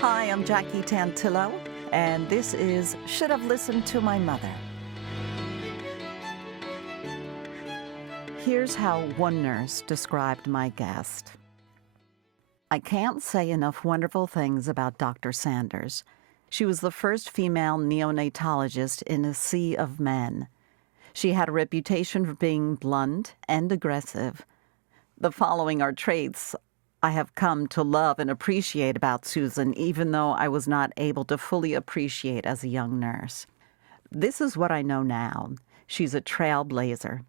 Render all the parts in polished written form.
Hi, I'm Jackie Tantillo, and this is Should Have Listened to My Mother. Here's how one nurse described my guest. I can't say enough wonderful things about Dr. Sanders. She was the first female neonatologist in a sea of men. She had a reputation for being blunt and aggressive. The following are traits I have come to love and appreciate about Susan, even though I was not able to fully appreciate as a young nurse. This is what I know now. She's a trailblazer.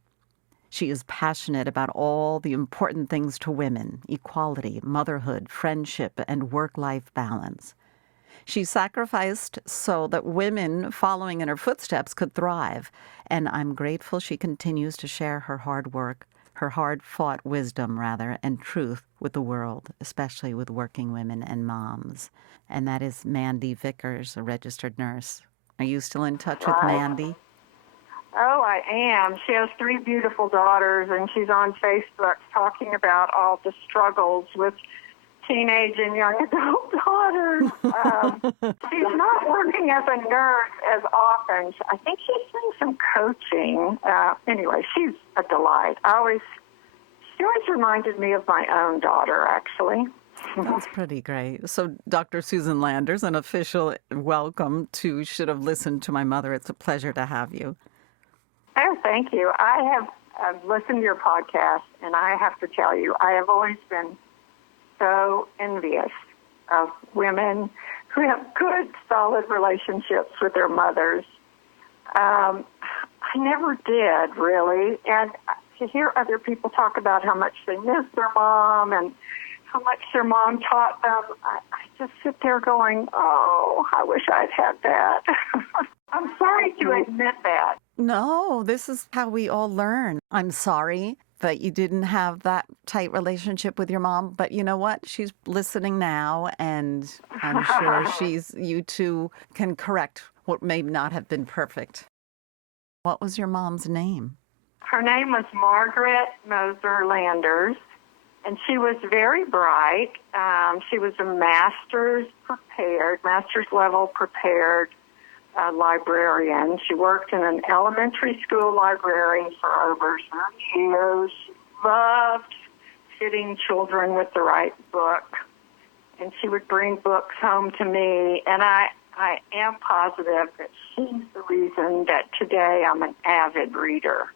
She is passionate about all the important things to women: equality, motherhood, friendship, and work-life balance. She sacrificed so that women following in her footsteps could thrive, and I'm grateful she continues to share her hard work, her hard-fought wisdom, and truth with the world, especially with working women and moms. And that is Mandy Vickers, a registered nurse. Are you still in touch with Mandy? Oh, I am. She has 3 beautiful daughters, and she's on Facebook talking about all the struggles with teenage and young adult daughters. She's not working as a nurse as often. I think she's doing some coaching. Anyway, she's a delight. She always reminded me of my own daughter, actually. That's pretty great. So, Dr. Susan Landers, an official welcome to Should Have Listened to My Mother. It's a pleasure to have you. Oh, thank you. I have listened to your podcast, and I have to tell you, I have always been so envious of women who have good, solid relationships with their mothers. I never did, really. And to hear other people talk about how much they miss their mom and how much their mom taught them, I just sit there going, oh, I wish I'd had that. I'm sorry to admit that. No, this is how we all learn. I'm sorry that you didn't have that tight relationship with your mom, but you know what? She's listening now, and I'm sure you two can correct what may not have been perfect. What was your mom's name? Her name was Margaret Moser Landers, and she was very bright. She was a master's level prepared librarian. She worked in an elementary school library for over 30 years. She loved fitting children with the right book, and she would bring books home to me, and I am positive that she's the reason that today I'm an avid reader.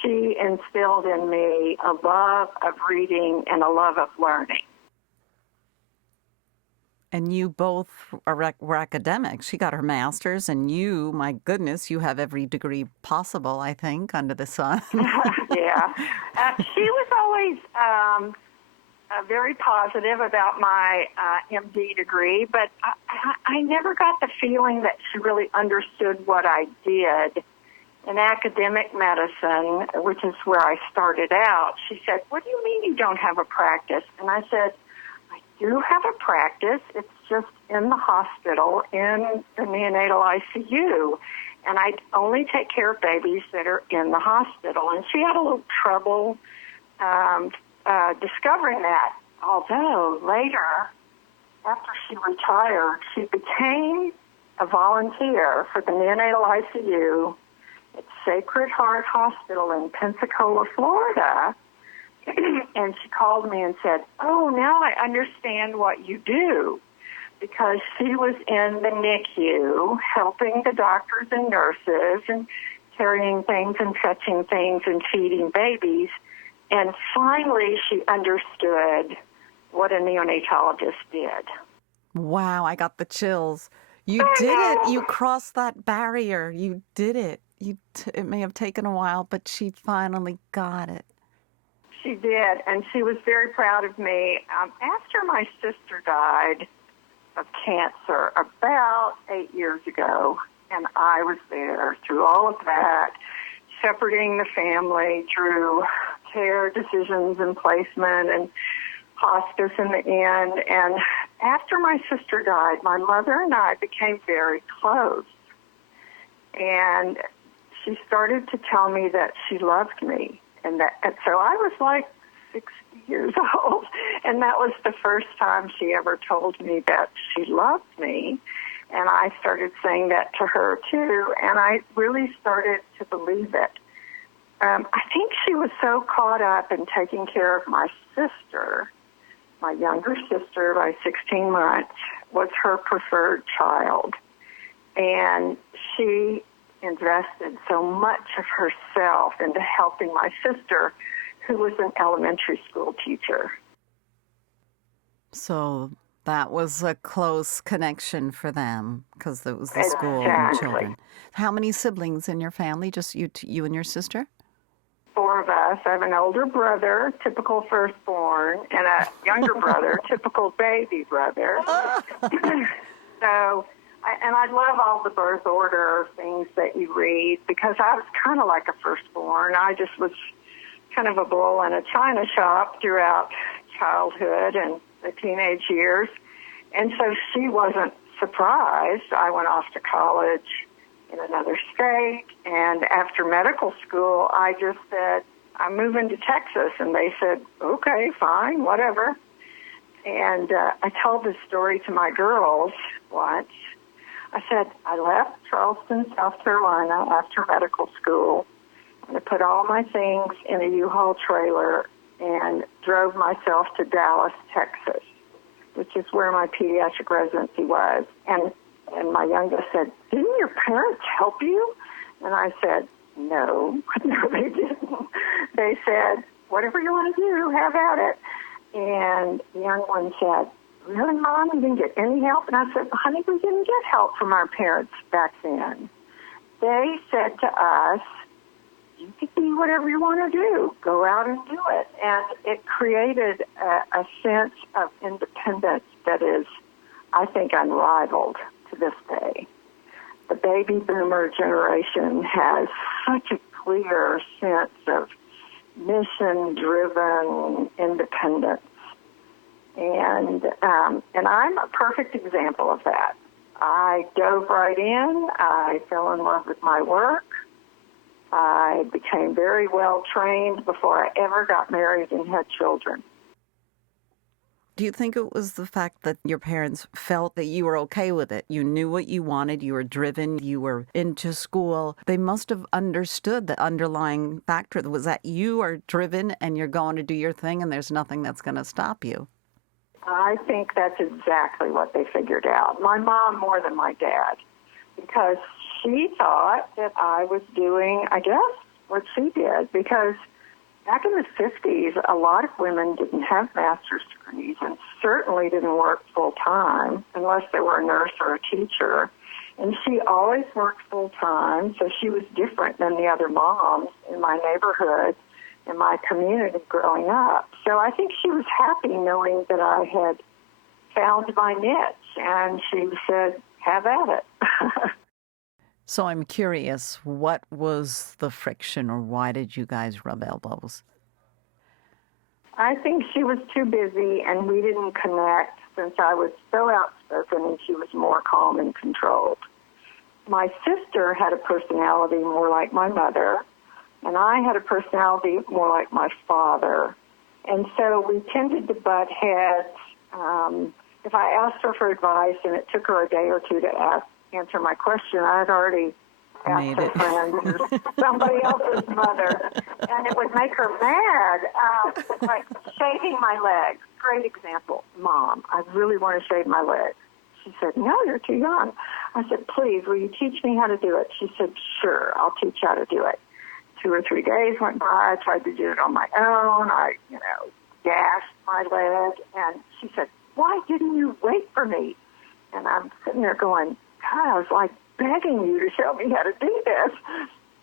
She instilled in me a love of reading and a love of learning. And you both were academics. She got her master's, and you, my goodness, you have every degree possible, I think, under the sun. Yeah. She was always very positive about my MD degree, but I never got the feeling that she really understood what I did in academic medicine, which is where I started out. She said, "What do you mean you don't have a practice?" And I said, "I do have a practice. It's just in the hospital, in the neonatal ICU, and I only take care of babies that are in the hospital." And she had a little trouble discovering that, although later, after she retired, she became a volunteer for the neonatal ICU at Sacred Heart Hospital in Pensacola, Florida. And she called me and said, "Oh, now I understand what you do," because she was in the NICU helping the doctors and nurses and carrying things and fetching things and feeding babies. And finally, she understood what a neonatologist did. Wow, I got the chills. You did it. You crossed that barrier. You did it. It may have taken a while, but she finally got it. She did, and she was very proud of me. After my sister died of cancer about 8 years ago, and I was there through all of that, shepherding the family through care decisions and placement and hospice in the end. And after my sister died, my mother and I became very close. And she started to tell me that she loved me. And so I was like 60 years old. And that was the first time she ever told me that she loved me. And I started saying that to her, too. And I really started to believe it. I think she was so caught up in taking care of my sister. My younger sister, by 16 months, was her preferred child. And she invested so much of herself into helping my sister, who was an elementary school teacher. So that was a close connection for them because it was the school and the children. How many siblings in your family? Just you and your sister? 4 of us. I have an older brother, typical firstborn, and a younger brother, typical baby brother. I love all the birth order things that you read because I was kind of like a firstborn. I just was kind of a bull in a china shop throughout childhood and the teenage years. And so she wasn't surprised. I went off to college in another state, and after medical school, I just said, I'm moving to Texas, and they said, okay, fine, whatever. And I told this story to my girls once. I said, I left Charleston, South Carolina after medical school, and I put all my things in a U-Haul trailer and drove myself to Dallas, Texas, which is where my pediatric residency was. And my youngest said, didn't your parents help you? And I said, no, they didn't. They said, whatever you want to do, have at it. And the young one said, really, Mom, you didn't get any help? And I said, honey, we didn't get help from our parents back then. They said to us, you can do whatever you want to do. Go out and do it. And it created a sense of independence that is, I think, unrivaled to this day. The baby boomer generation has such a clear sense of mission-driven independence. And I'm a perfect example of that. I dove right in. I fell in love with my work. I became very well trained before I ever got married and had children. Do you think it was the fact that your parents felt that you were okay with it? You knew what you wanted, you were driven, you were into school. They must have understood the underlying factor was that you are driven and you're going to do your thing and there's nothing that's going to stop you. I think that's exactly what they figured out. My mom more than my dad, because she thought that I was doing, I guess, what she did, because back in the 50s, a lot of women didn't have master's degrees and certainly didn't work full-time unless they were a nurse or a teacher. And she always worked full-time, so she was different than the other moms in my neighborhood, in my community growing up. So I think she was happy knowing that I had found my niche, and she said, have at it. So I'm curious, what was the friction, or why did you guys rub elbows? I think she was too busy, and we didn't connect since I was so outspoken and she was more calm and controlled. My sister had a personality more like my mother, and I had a personality more like my father. And so we tended to butt heads. If I asked her for advice and it took her a day or two to answer my question, I had already asked her friend or somebody else's mother, and it would make her mad. Like shaving my legs. Great example. Mom, I really want to shave my legs. She said, no, you're too young. I said, please, will you teach me how to do it? She said, sure, I'll teach you how to do it. 2 or 3 days went by. I tried to do it on my own. I, gashed my leg. And she said, why didn't you wait for me? And I'm sitting there going, God, I was like begging you to show me how to do this.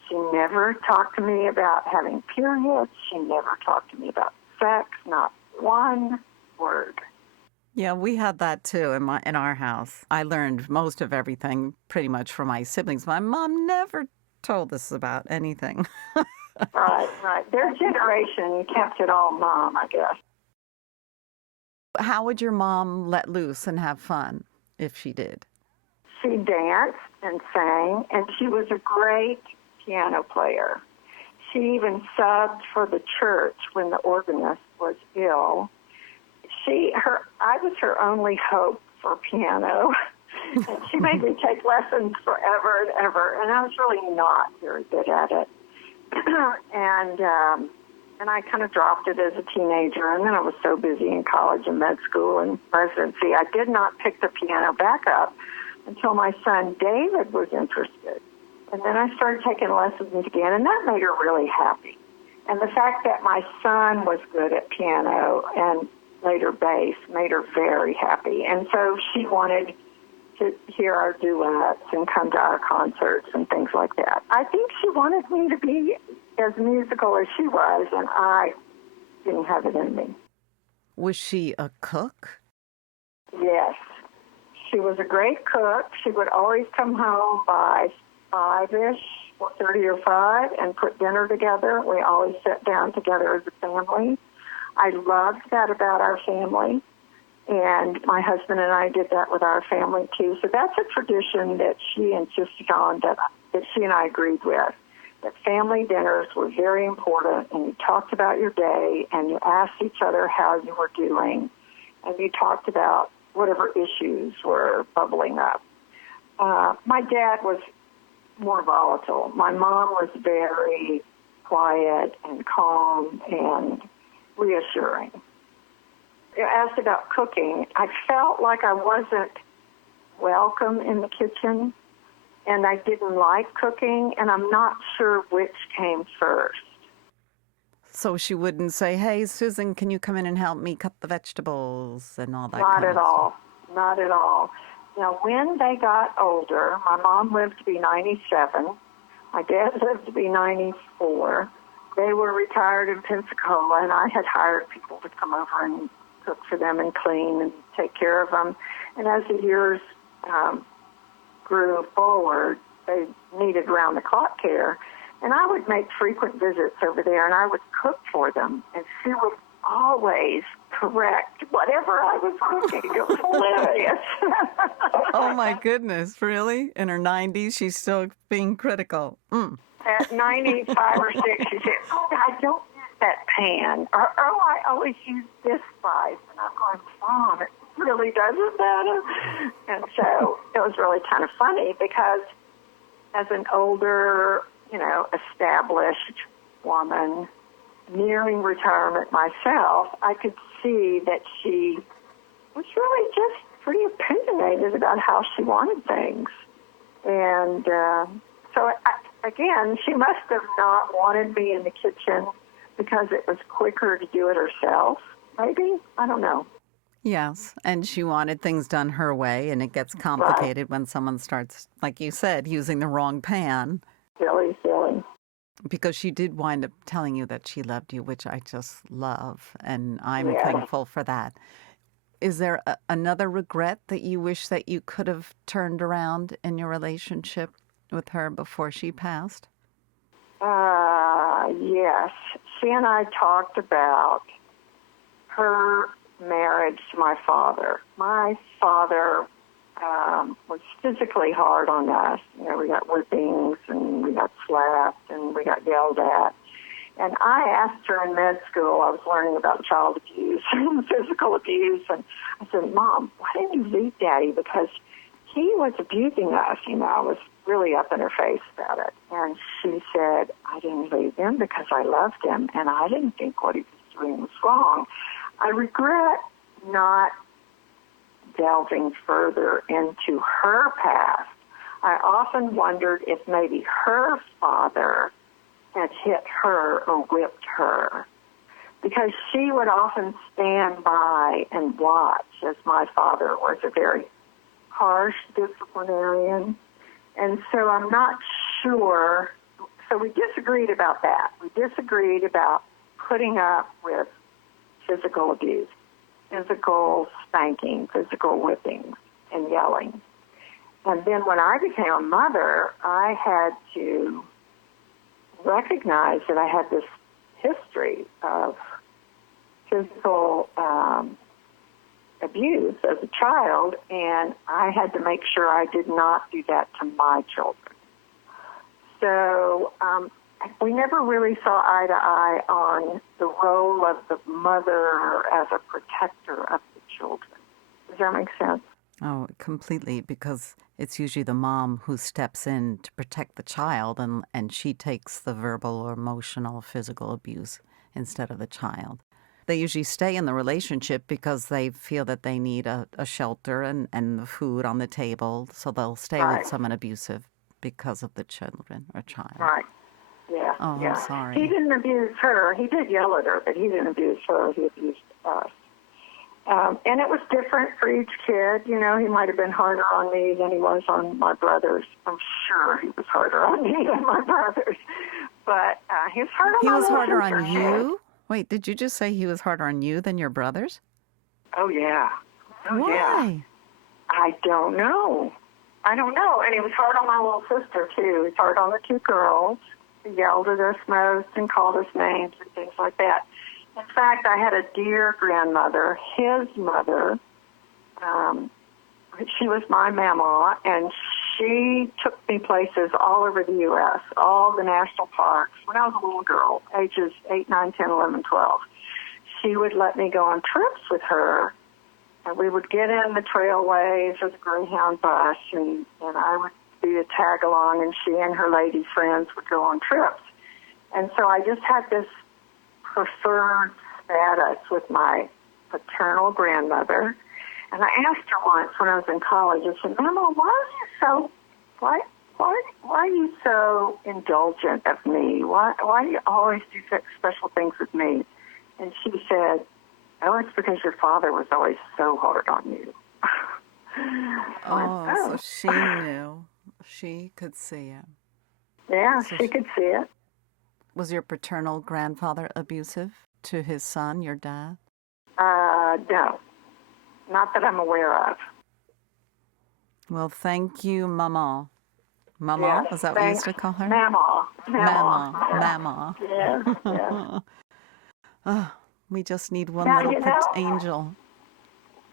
She never talked to me about having periods. She never talked to me about sex, not one word. Yeah, we had that too in our house. I learned most of everything pretty much from my siblings. My mom never told us about anything. Right. Their generation kept it all mom, I guess. How would your mom let loose and have fun if she did? She danced and sang, and she was a great piano player. She even subbed for the church when the organist was ill, I was her only hope for piano. And she made me take lessons forever and ever, and I was really not very good at it. And I kind of dropped it as a teenager, and then I was so busy in college and med school and residency, I did not pick the piano back up until my son David was interested. And then I started taking lessons again, and that made her really happy. And the fact that my son was good at piano and later bass made her very happy. And so she wanted to hear our duets and come to our concerts and things like that. I think she wanted me to be as musical as she was, and I didn't have it in me. Was she a cook? Yes. She was a great cook. She would always come home by 5-ish, 4:30 or 5, and put dinner together. We always sat down together as a family. I loved that about our family, and my husband and I did that with our family, too. So that's a tradition that she insisted on that she and I agreed with, that family dinners were very important, and you talked about your day, and you asked each other how you were doing, and you talked about whatever issues were bubbling up. My dad was more volatile. My mom was very quiet and calm and reassuring. You asked about cooking. I felt like I wasn't welcome in the kitchen, and I didn't like cooking, and I'm not sure which came first. So she wouldn't say, hey, Susan, can you come in and help me cut the vegetables and all that Not at all. Not at all. Now, when they got older, my mom lived to be 97. My dad lived to be 94. They were retired in Pensacola, and I had hired people to come over and cook for them and clean and take care of them. And as the years grew forward, they needed round-the-clock care. And I would make frequent visits over there, and I would cook for them. And she would always correct whatever I was cooking. It was hilarious. Oh, my goodness. Really? In her 90s, she's still being critical. At 95 or 6, she said, oh, I don't use that pan. Or, oh, I always use this spice. And I'm going, Mom, it really doesn't matter. And so it was really kind of funny because as an older, established woman, nearing retirement myself, I could see that she was really just pretty opinionated about how she wanted things. And so, again, she must have not wanted me in the kitchen because it was quicker to do it herself, maybe. I don't know. Yes, and she wanted things done her way, and it gets complicated when someone starts, like you said, using the wrong pan. Silly. Because she did wind up telling you that she loved you, which I just love, and I'm thankful for that. Is there another regret that you wish that you could have turned around in your relationship with her before she passed? Yes. She and I talked about her marriage to my father. My father was physically hard on us. We got whippings and we got slapped and we got yelled at. And I asked her in med school, I was learning about child abuse and physical abuse, and I said, Mom, why didn't you leave Daddy? Because he was abusing us. I was really up in her face about it. And she said, I didn't leave him because I loved him, and I didn't think what he was doing was wrong. I regret not delving further into her past. I often wondered if maybe her father had hit her or whipped her, because she would often stand by and watch, as my father was a very harsh disciplinarian. And so I'm not sure. So we disagreed about that. We disagreed about putting up with physical abuse, physical spanking, physical whipping, and yelling. And then when I became a mother, I had to recognize that I had this history of physical abuse as a child, and I had to make sure I did not do that to my children. So we never really saw eye to eye on the role of the mother as a protector of the children. Does that make sense? Oh, completely, because it's usually the mom who steps in to protect the child, and she takes the verbal or emotional, physical abuse instead of the child. They usually stay in the relationship because they feel that they need a shelter and the food on the table, so they'll stay with someone abusive because of the children or child. Right. Yeah. Oh, yeah. I'm sorry. He didn't abuse her. He did yell at her, but he didn't abuse her. He abused us. And it was different for each kid. You know, he might have been harder on me than he was on my brothers. I'm sure he was harder on me than my brothers. But he was harder on my He was harder sister. on you? Wait, did you just say he was harder on you than your brothers? Oh, yeah. Oh, Why? Yeah. I don't know. And he was hard on my little sister, too. He was hard on the two girls. He yelled at us most and called us names and things like that. In fact, I had a dear grandmother, his mother. She was my mama, and she took me places all over the U.S., all the national parks. When I was a little girl, ages 8, 9, 10, 11, 12, she would let me go on trips with her, and we would get in the trailways or the Greyhound bus, and I would be a tag-along, and she and her lady friends would go on trips. And so I just had this preferred status with my paternal grandmother. And I asked her once when I was in college, I said, Mama, why are you so indulgent of me? Why do you always do such special things with me? And she said, oh, it's because your father was always so hard on you. So she knew. She could see it. Yeah, So she could see it. Was your paternal grandfather abusive to his son, your dad? No. Not that I'm aware of. Well, thank you, Mama. Mama? Yes, Is that what you used to call her? Mama. Mama. Yeah. We just need one Now, little angel.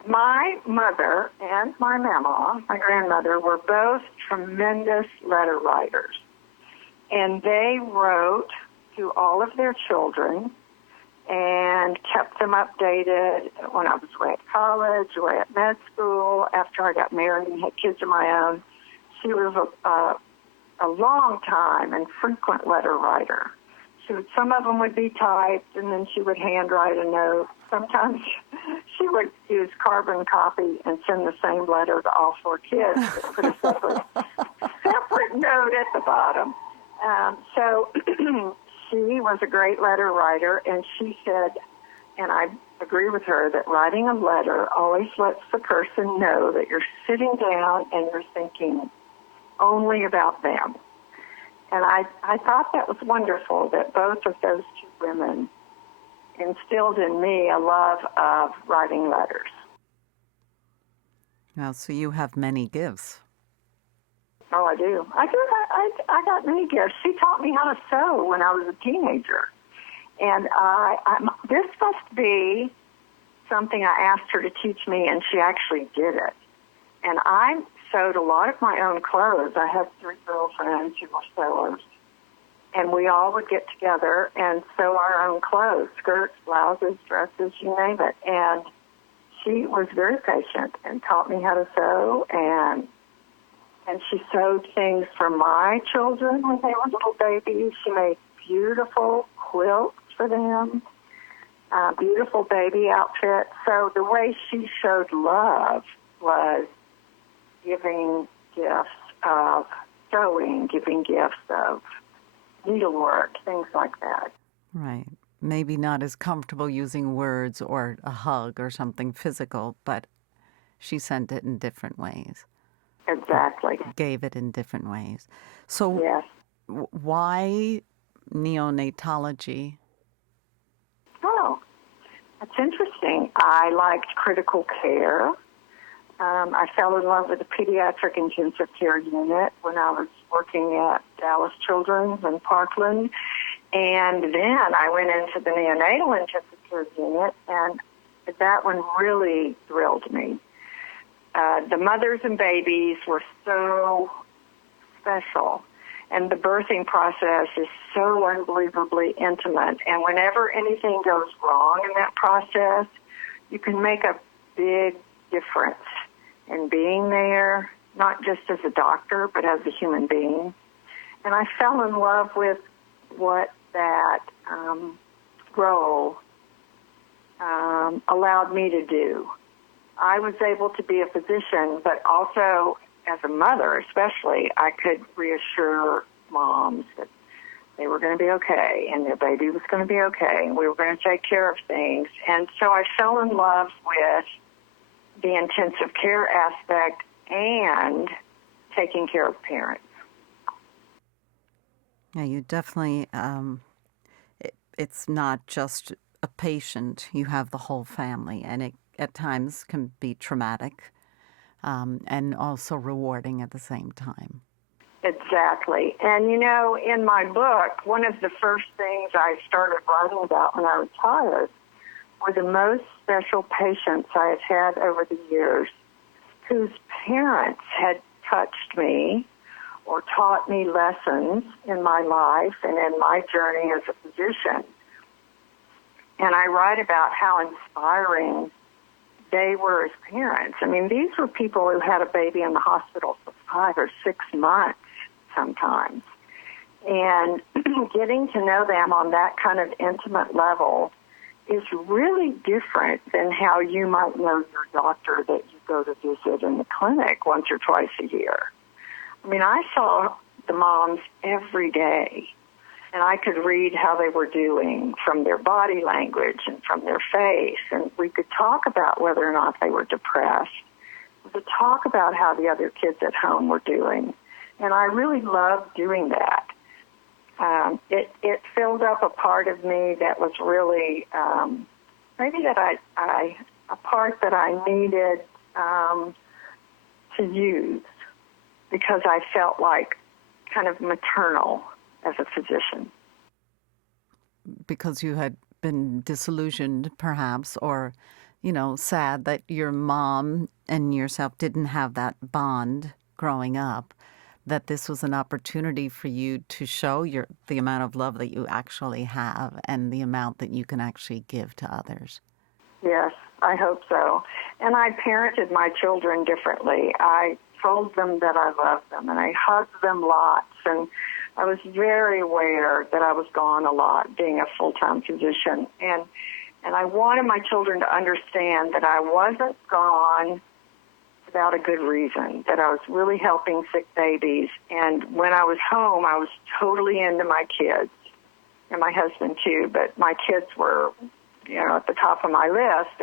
My mother and my mama, my grandmother, were both tremendous letter writers. And they wrote to all of their children and kept them updated when I was away at college, away at med school, after I got married and had kids of my own. She was a long time and frequent letter writer. Some of them would be typed, and then she would handwrite a note. Sometimes she would use carbon copy and send the same letter to all 4 kids, but put a separate note at the bottom. So she was a great letter writer, and she said, and I agree with her, that writing a letter always lets the person know that you're sitting down and you're thinking only about them. And I thought that was wonderful, that both of those 2 women instilled in me a love of writing letters. Well, so you have many gifts. Oh, I do. I got many gifts. She taught me how to sew when I was a teenager. And this must be something I asked her to teach me, and she actually did it. And I sewed a lot of my own clothes. I had 3 girlfriends who were sewers. And we all would get together and sew our own clothes, skirts, blouses, dresses, you name it. And she was very patient and taught me how to sew, and she sewed things for my children when they were little babies. She made beautiful quilts for them, beautiful baby outfits. So the way she showed love was giving gifts of sewing, giving gifts of needlework, things like that. Right. Maybe not as comfortable using words or a hug or something physical, but she sent it in different ways. Exactly. Gave it in different ways. So yes. Why neonatology? Oh, that's interesting. I liked critical care. I fell in love with the pediatric intensive care unit when I was working at Dallas Children's in Parkland. And then I went into the neonatal intensive care unit, and that one really thrilled me. The mothers and babies were so special. And the birthing process is so unbelievably intimate. And whenever anything goes wrong in that process, you can make a big difference in being there, not just as a doctor, but as a human being. And I fell in love with what that role allowed me to do. I was able to be a physician, but also as a mother especially, I could reassure moms that they were going to be okay and their baby was going to be okay and we were going to take care of things. And so I fell in love with the intensive care aspect and taking care of parents. Yeah, you definitely, it's not just a patient. You have the whole family, and it at times can be traumatic and also rewarding at the same time. Exactly. And, in my book, one of the first things I started writing about when I retired were the most special patients I had had over the years whose parents had touched me or taught me lessons in my life and in my journey as a physician. And I write about how inspiring they were as parents. I mean, these were people who had a baby in the hospital for 5 or 6 months sometimes. And getting to know them on that kind of intimate level is really different than how you might know your doctor that you go to visit in the clinic once or twice a year. I mean, I saw the moms every day, and I could read how they were doing from their body language and from their face, and we could talk about whether or not they were depressed. We could talk about how the other kids at home were doing, and I really loved doing that. It filled up a part of me that was really maybe that a part that I needed to use because I felt like kind of maternal as a physician. Because you had been disillusioned, perhaps, or, sad that your mom and yourself didn't have that bond growing up, that this was an opportunity for you to show the amount of love that you actually have and the amount that you can actually give to others. Yes, I hope so. And I parented my children differently. I told them that I loved them, and I hugged them lots, and I was very aware that I was gone a lot, being a full-time physician. And I wanted my children to understand that I wasn't gone without a good reason, that I was really helping sick babies. And when I was home, I was totally into my kids, and my husband too, but my kids were, at the top of my list.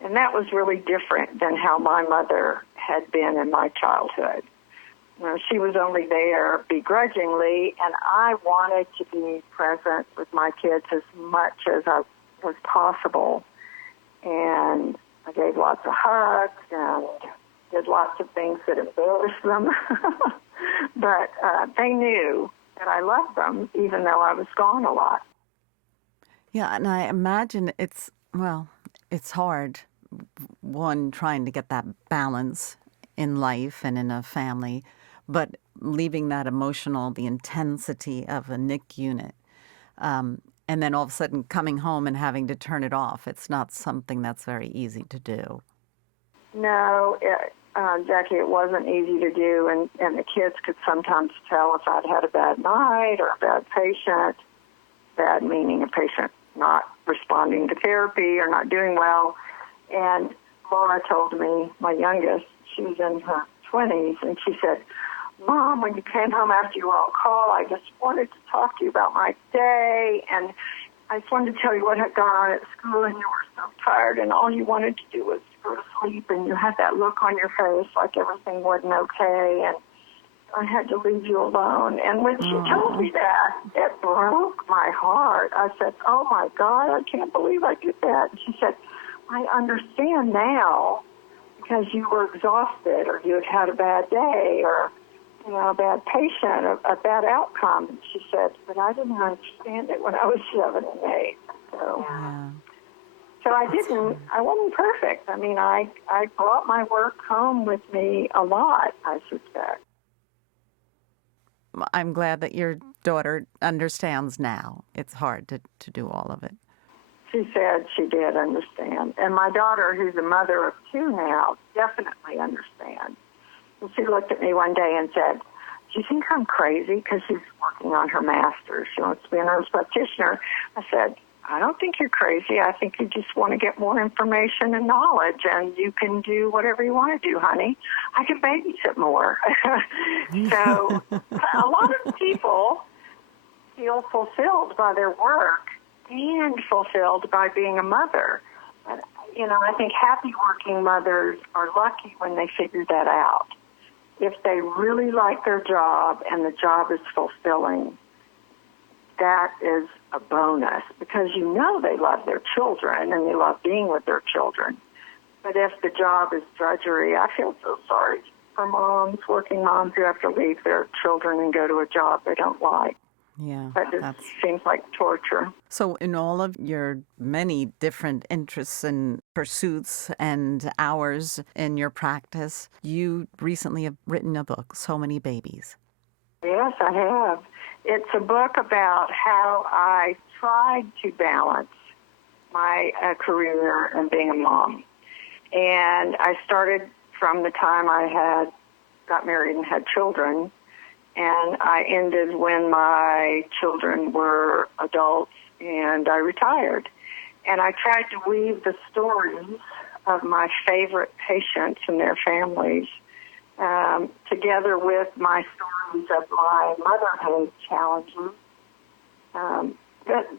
And that was really different than how my mother had been in my childhood. She was only there begrudgingly, and I wanted to be present with my kids as much as possible. And I gave lots of hugs and did lots of things that embarrassed them. But they knew that I loved them, even though I was gone a lot. Yeah, and I imagine it's hard, one, trying to get that balance in life and in a family, but leaving that the intensity of a NIC unit, and then all of a sudden coming home and having to turn it off. It's not something that's very easy to do. No, Jackie, it wasn't easy to do, and the kids could sometimes tell if I'd had a bad night or a bad patient, bad meaning a patient not responding to therapy or not doing well. And Laura told me, my youngest, she was in her 20s, and she said, Mom, when you came home after you were on call, I just wanted to talk to you about my day, and I just wanted to tell you what had gone on at school, and you were so tired, and all you wanted to do was go to sleep, and you had that look on your face like everything wasn't okay, and I had to leave you alone. And when she told me that, it broke my heart. I said, oh, my God, I can't believe I did that. And she said, I understand now because you were exhausted or you had a bad day or, a bad patient, a bad outcome. And she said, but I didn't understand it when I was 7 and 8. So, so I wasn't perfect. I mean, I brought my work home with me a lot, I suspect. I'm glad that your daughter understands now. It's hard to do all of it. She said she did understand. And my daughter, who's a mother of two now, definitely understands. And she looked at me one day and said, "Do you think I'm crazy?" Because she's working on her master's. She wants to be a nurse practitioner. I said, "I don't think you're crazy. I think you just want to get more information and knowledge, and you can do whatever you want to do, honey. I can babysit more." So a lot of people feel fulfilled by their work and fulfilled by being a mother. But, I think happy working mothers are lucky when they figure that out. If they really like their job and the job is fulfilling, that is a bonus because they love their children and they love being with their children. But if the job is drudgery, I feel so sorry for moms, working moms who have to leave their children and go to a job they don't like. Yeah, that just seems like torture. So in all of your many different interests and pursuits and hours in your practice, you recently have written a book, So Many Babies. Yes, I have. It's a book about how I tried to balance my career and being a mom. And I started from the time I got married and had children, and I ended when my children were adults and I retired. And I tried to weave the stories of my favorite patients and their families together with my stories of my motherhood challenges.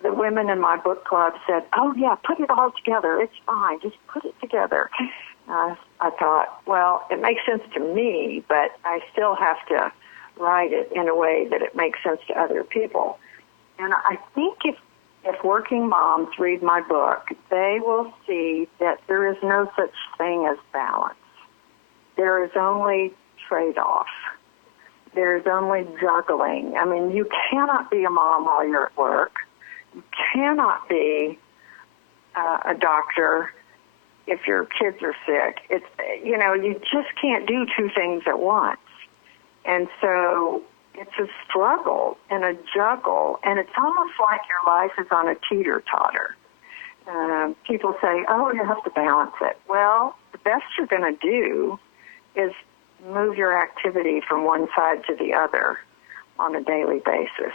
The women in my book club said, "Oh, yeah, put it all together. It's fine. Just put it together." I thought, well, it makes sense to me, but I still have to write it in a way that it makes sense to other people. And I think if working moms read my book, they will see that there is no such thing as balance. There is only trade-off. There is only juggling. I mean, you cannot be a mom while you're at work. You cannot be a doctor if your kids are sick. You just can't do two things at once. And so it's a struggle and a juggle, and it's almost like your life is on a teeter-totter. People say, "Oh, you have to balance it." Well, the best you're going to do is move your activity from one side to the other on a daily basis.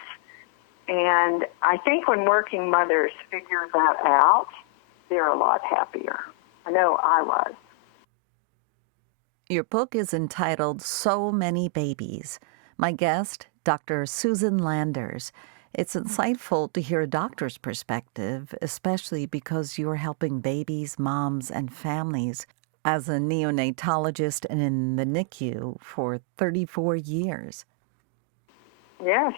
And I think when working mothers figure that out, they're a lot happier. I know I was. Your book is entitled So Many Babies. My guest, Dr. Susan Landers. It's insightful to hear a doctor's perspective, especially because you're helping babies, moms, and families as a neonatologist and in the NICU for 34 years. Yes.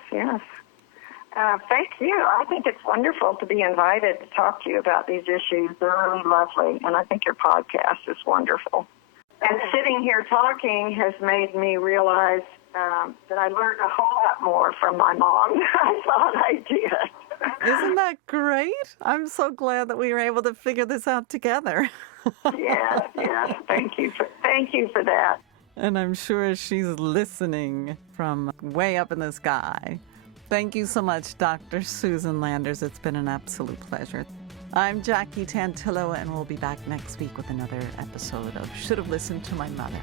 Thank you. I think it's wonderful to be invited to talk to you about these issues. They're really lovely, and I think your podcast is wonderful. And sitting here talking has made me realize that I learned a whole lot more from my mom than I thought I did. Isn't that great? I'm so glad that we were able to figure this out together. Yes. Thank you for that. And I'm sure she's listening from way up in the sky. Thank you so much, Dr. Susan Landers. It's been an absolute pleasure. I'm Jackie Tantillo, and we'll be back next week with another episode of Should Have Listened to My Mother.